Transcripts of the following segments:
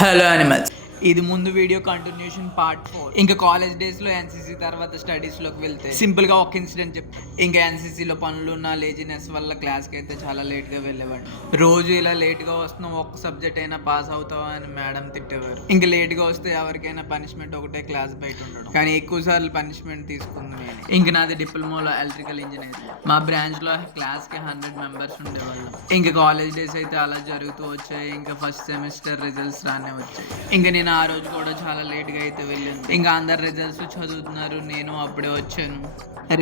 Hello animals, ఇది ముందు video continuation part 4. ఇంకా కాలేజ్ డేస్ లో ఎన్సీసీ తర్వాత స్టడీస్ లోకి వెళ్తే సింపుల్ గా ఒక ఇన్సిడెంట్ చెప్తాను. ఇంకా ఎన్సీసీలో పనులు ఉన్న లేజినెస్ వల్ల క్లాస్ కి అయితే చాలా లేట్ గా వెళ్ళేవాడిని. రోజు ఇలా లేట్ గా వస్తున్నాం, ఒక్క సబ్జెక్ట్ అయినా పాస్ అవుతావా అని మేడం తిట్టేవారు. ఇంకా లేట్ గా వస్తే ఎవరికైనా పనిష్మెంట్ ఒకటే, క్లాస్ బయట ఉండడం. కానీ ఎక్కువ సార్లు పనిష్మెంట్ తీసుకుంది నేను. ఇంకా నాది డిప్లొమాలో ఎలక్ట్రికల్ ఇంజనీరింగ్. మా బ్రాంచ్ లో క్లాస్ కి 100 మెంబర్స్ ఉండేవాళ్ళం. ఇంకా కాలేజ్ డేస్ అయితే అలా జరుగుతూ వచ్చాయి. ఇంకా ఫస్ట్ సెమిస్టర్ రిజల్ట్స్ రానే వచ్చాయి. ఇంకా నేను ఆ రోజు కూడా చాలా లేట్గా అయితే వెళ్ళాను. ఇంకా అందరు రిజల్ట్స్ చదువుతున్నారు, నేను అప్పుడే వచ్చాను.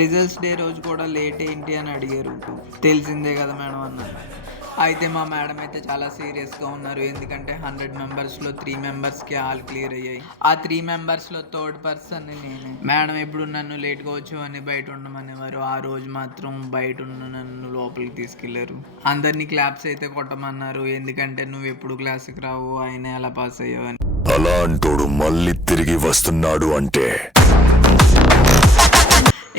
రిజల్ట్స్ డే రోజు కూడా లేట్ ఏంటి అని అడిగారు. తెలిసిందే కదా మేడం అన్నారు. అయితే మా మేడం అయితే చాలా సీరియస్గా ఉన్నారు. ఎందుకంటే 100 మెంబర్స్లో 3 మెంబర్స్కి ఆల్ క్లియర్ అయ్యాయి. ఆ 3 మెంబర్స్లో థర్డ్ పర్సన్ నేనే. మేడం ఎప్పుడు నన్ను లేట్గా వచ్చావని బయట ఉండమనేవారు. ఆ రోజు మాత్రం బయట ఉన్న నన్ను లోపలికి తీసుకెళ్లారు. అందరినీ క్లాప్స్ అయితే కొట్టమన్నారు. ఎందుకంటే నువ్వు ఎప్పుడు క్లాస్కి రావు, ఆయన ఎలా పాస్ అయ్యావు అని. అలాంటోడు మళ్ళీ తిరిగి వస్తున్నాడు అంటే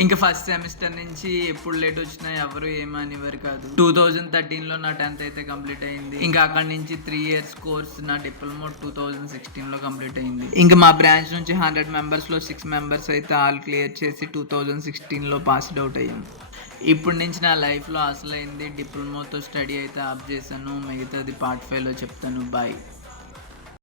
ఇంకా ఫస్ట్ సెమిస్టర్ నుంచి ఎప్పుడు లేట్ వచ్చినా ఎవరు ఏమనివారు కాదు. 2013లో నా 10th అయితే కంప్లీట్ అయింది. ఇంకా అక్కడ నుంచి 3 years కోర్స్ నా డిప్లొమా 2016లో కంప్లీట్ అయింది. ఇంకా మా బ్రాంచ్ నుంచి 100 మెంబర్స్లో 6 మెంబర్స్ అయితే ఆల్ క్లియర్ చేసి 2016లో పాస్డ్ అవుట్ అయ్యాం. ఇప్పటి నుంచి నా లైఫ్లో అసలైంది డిప్లొమాతో స్టడీ అయితే ఆఫ్ చేశాను. మిగతాది పార్ట్ 5లో చెప్తాను. బాయ్.